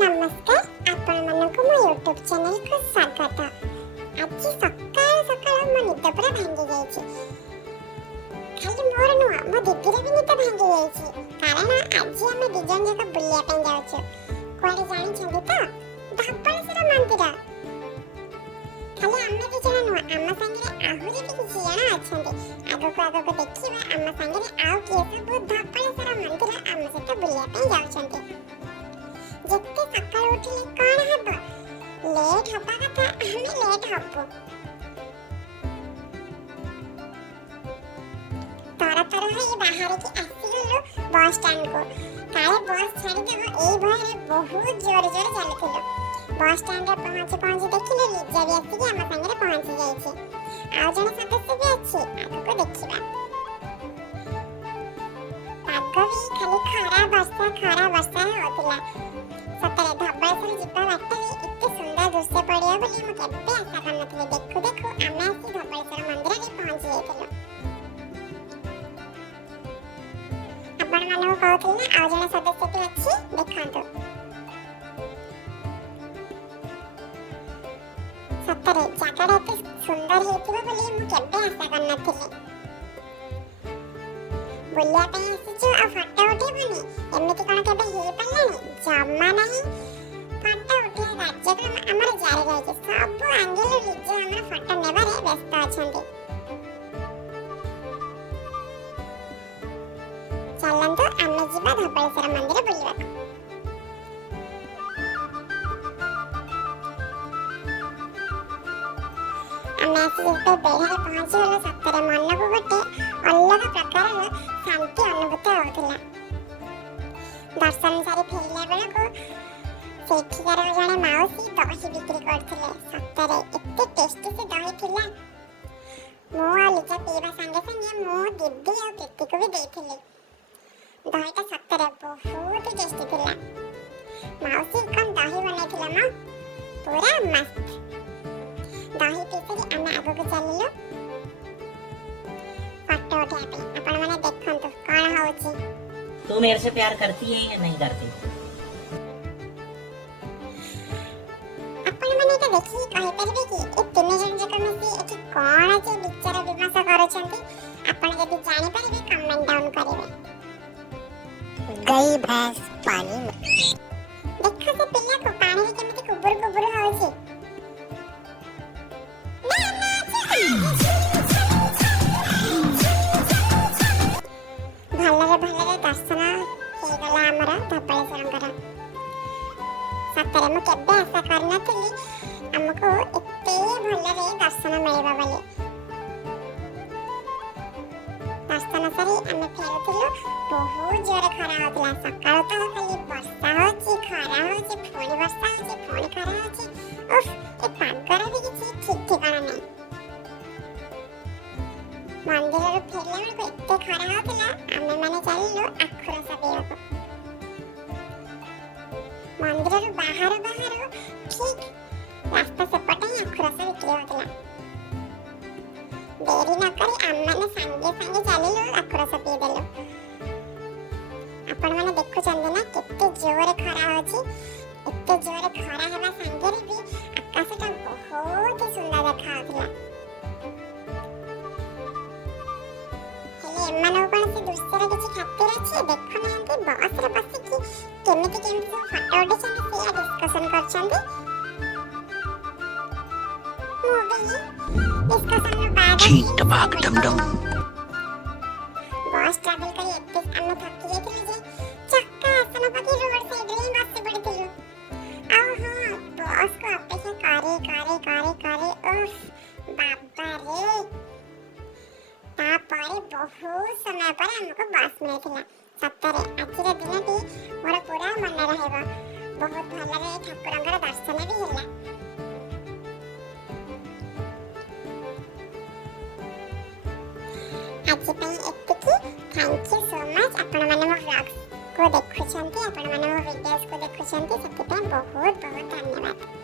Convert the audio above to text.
नमस्कार आपण ମାନଙ୍କୁ ମୋ YouTube चॅनल କୁ ସ୍ୱାଗତ। ଆଜି ସକାଳ ସକାଳ ମୋ ନିଦ ପୁରା ଭାଙ୍ଗି ଯାଇଛି। ଖାଲି ମୋର ନୁହଁ ମୋ ଦିଦିର ବି ନିଦ ଭାଙ୍ଗି ଯାଇଛି। କାରଣ ଆଜି ଆମେ ଦି ଜଣ ଯାକ ବୁଲିବା ପାଇଁ ଯାଉଛୁ। କୁଆଡେ ଜାଣିଛନ୍ତି ତ? ଧବଳେଶ୍ୱର ମନ୍ଦିର। ଖାଲି ଆମେ ଦି ଜଣ ନୁହଁ ଆମ ସାଙ୍ଗରେ ଆହୁରି ବି କିଛି ଜଣ ଅଛନ୍ତି। ଆଗକୁ ଦେଖିବା ଆମ ସାଙ୍ଗରେ ଆଉ କିଏ ସବୁ ଧବଳେଶ୍ୱର ମନ୍ଦିର ଆମ ସହିତ ବୁଲିବା ପାଇଁ ଯାଉଛନ୍ତି। ଯେତେ ସକାଳୁ ଉଠିଲେ କଣ ହେବ? ଲେଟ୍ ହବା କଥା ଆମେ ଲେଟ୍ ହବୁ। ତର ହୋଇ ବାହାରିକି ଆସିଗଲୁ ବସ୍ ଷ୍ଟାଣ୍ଡକୁ। କାଳେ ବସ୍ ଛାଡ଼ିଦେବ ଏଇ ଭୟରେ ବହୁତ ଜୋରେ ଚାଲିଥିଲୁ। ବସ୍ ଷ୍ଟାଣ୍ଡରେ ପହଞ୍ଚି ଦେଖିଲୁ ଲିଜା ବି ଆସିକି ଆମ ସାଙ୍ଗରେ ପହଞ୍ଚି ଯାଇଛି। ଆଉ ଜଣେ ସଦସ୍ୟ ବି ଅଛି, ଆଗକୁ ଦେଖିବା। ପାଗ ବି ଖାଲି ଖରା ବର୍ଷା ହଉଥିଲା। ସତରେ ଧବଳେଶ୍ୱର ଯିବା ବାଟରେ ଏତେ ସୁନ୍ଦର ଦୃଶ୍ୟ ପଡ଼ିବ ବୋଲି ମୁଁ କେବେ ଆଶା କରିନଥିଲି। ଦେଖୁ ଦେଖୁ ଆମେ ଆସି ଧବଳେଶ୍ୱର ମନ୍ଦିରରେ ପହଞ୍ଚି ଯାଇଥିଲୁ। ଆପଣମାନଙ୍କୁ କହୁଥିଲି ନା ଆଉ ଜଣେ ସଦସ୍ୟଟି ଅଛି, ଦେଖନ୍ତୁ। ସତରେ ଜାଗାଟା ଏତେ ସୁନ୍ଦର ହେଇଥିବ ବୋଲି ମୁଁ କେବେ ଆଶା କରିନଥିଲି। ବୁଲିବା ପାଇଁ ଆସିଛୁ ଆଉ ଫଟୋ ଉଠେଇବୁନି, ଏମିତି କଣ କେବେ ହେଇପାରିଲାନି? ଜମା ନାହିଁ। ଫଟୋ ଉଠେଇବା କାର୍ଯ୍ୟକ୍ରମ ଆମର ଜାରି ରହିଛି। ସବୁ ଆଙ୍ଗେଲରୁ ଲିଜା ଆମର ଫଟୋ ନେବାରେ ବ୍ୟସ୍ତ ଅଛନ୍ତି। ଚାଲନ୍ତୁ ଆମେ ଯିବା ଧବଳେଶ୍ୱର ମନ୍ଦିର ବୁଲିବାକୁ। ଆମେ ଆସି ଯେତେ ବେଢ଼ାରେ ପହଞ୍ଚିଗଲୁ ସତରେ ମନକୁ ଗୋଟେ ଅଲଗା ପ୍ରକାରର ଶାନ୍ତି ଅନୁଭୂତ ହେଉଥିଲା। ଦର୍ଶନ ସାରି ଫେରିଲା ବେଳକୁ ସେଠିକାର ଜଣେ ମାଉସୀ ଦହି ବିକ୍ରି କରୁଥିଲେ। ସତରେ ଏତେ ଟେଷ୍ଟି ସେ ଦହି ଥିଲା। ମୁଁ ଆଉ ଲିଜା ପିଇବା ସାଙ୍ଗେ ସାଙ୍ଗେ ମୁଁ ଦିଦି ଆଉ ପ୍ରୀତିକୁ ବି ଦେଇଥିଲି। ଦହିଟା ସତରେ ବହୁତ ଟେଷ୍ଟି ଥିଲା। ମାଉସୀ କଣ ଦହି ବନେଇଥିଲା ମ? ପୁରା ମସ୍ତ। ଦହି ପିଇସାରି ଆମେ ଆଗକୁ ଚାଲିଲୁ ଫଟୋ ଉଠେଇବା ପାଇଁ। ଆପଣମାନେ ଦେଖନ୍ତୁ କଣ ହଉଛି। तू मेरे से प्यार करती है या नहीं करती? ଆପଣମାନେ ଏଟା ଦେଖିକି କହିପାରିବେ କି ଏ ତିନି ଜଣ ଯାକ ମିଶି ଏଠି କଣ ଯେ ବିଚାର ବିମର୍ଶ କରୁଛନ୍ତି? ଆପଣ ଯଦି ଜାଣିପାରିବେ କମେଣ୍ଟ ଡାଉନ କରିବେ। गई भैंस पानी में। ଦେଖ ସେ ପିଲାକୁ ପାଣିରେ କେମିତି କୁବୁରୁ ହଉଛି। ଭଲରେ ଦର୍ଶନ ହେଇଗଲା ଆମର ଧବଳେଶ୍ୱରଙ୍କର। ସତରେ ମୁଁ କେବେ ଆଶା କରିନଥିଲି ଆମକୁ ଏତେ ଭଲରେ ଦର୍ଶନ ମିଳିବ ବୋଲି। ଦର୍ଶନ ସାରି ଆମେ ଫେରୁଥିଲୁ। ବହୁତ ଜୋରେ ଖରା ହଉଥିଲା। ସକାଳୁ ତ ଖାଲି ବର୍ଷା ହଉଛି, ଖରା ହଉଛି, ପୁଣି ବର୍ଷା ହଉଛି, ପୁଣି ଖରା ହଉଛି। ଉଫ୍, ଏ ପାଗର ବି କିଛି ଠିକ୍ ଠିକଣା ନାହିଁ। ମନ୍ଦିରରୁ ଫେରିଲା ବେଳକୁ ଏତେ ଖରା ହଉଥିଲା ଆମେ ମାନେ ଚାଲିଲୁ ଆଖୁ ରସ ପିଇବାକୁ। ମନ୍ଦିରରୁ ବାହାରୁ ଠିକ୍ ରାସ୍ତା ସେପଟେ ହିଁ ଆଖୁ ରସ ବିକ୍ରି ହଉଥିଲା। ଡେରି ନ କରି ଆମମାନେ ସାଙ୍ଗେ ଚାଲିଲୁ ଆଖୁ ରସ ପିଇଦେଲୁ। ଆପଣମାନେ ଦେଖୁଛନ୍ତି ନା କେତେ ଜୋରେ ଖରା ହଉଛି। ଏତେ ଜୋରେ ଖରା ହେବା ସାଙ୍ଗରେ ବି ଆକାଶଟା ବହୁତ ସୁନ୍ଦର ଦେଖାଯାଉଥିଲା। ହେଲେ ଏମାନଙ୍କୁ କଣ ସେ ଦୃଶ୍ୟର କିଛି ଖାତିର ଅଛି? ଦେଖୁନାହାନ୍ତି ବସରେ ବସିକି କେମିତି ସବୁ ଫଟୋ ଉଠେଇଛନ୍ତି ସେଇଆ ଡିସ୍କସନ କରୁଛନ୍ତି। ମୁଁ ବି ଡିସ୍କସନର ବାଦ ବସ୍ ଟ୍ରାଭେଲ କରି ଏତେ ଆମେ ଥକି ଯାଇଥିଲୁ ଯେ ଚକା ଆସନ ପକେଇ ରୋଡ ସାଇଡରେ ହିଁ ବସି ପଡ଼ିଥିଲୁ। ଆଉ ହଁ, ବସକୁ ଅପେକ୍ଷା କରି ଉଫ୍ ବାବାରେ। ତାପରେ ବହୁତ ସମୟ ପରେ ଆମକୁ ବସ୍ ମିଳିଥିଲା। ସତରେ ଆଜିର ଦିନଟି ମୋର ପୁରା ମନେ ରହିବ। ବହୁତ ଭଲରେ ଠାକୁରଙ୍କର ଦର୍ଶନ ବି ହେଲା। ଆଜି ପାଇଁ ଏତିକି। Thank you so much. ଆପଣମାନେ ମୋ ବ୍ଲଗ୍ସକୁ ଦେଖୁଛନ୍ତି, ଆପଣମାନେ ମୋ ଭିଡ଼ିଓସ୍କୁ ଦେଖୁଛନ୍ତି, ସେଥିପାଇଁ ବହୁତ ଧନ୍ୟବାଦ।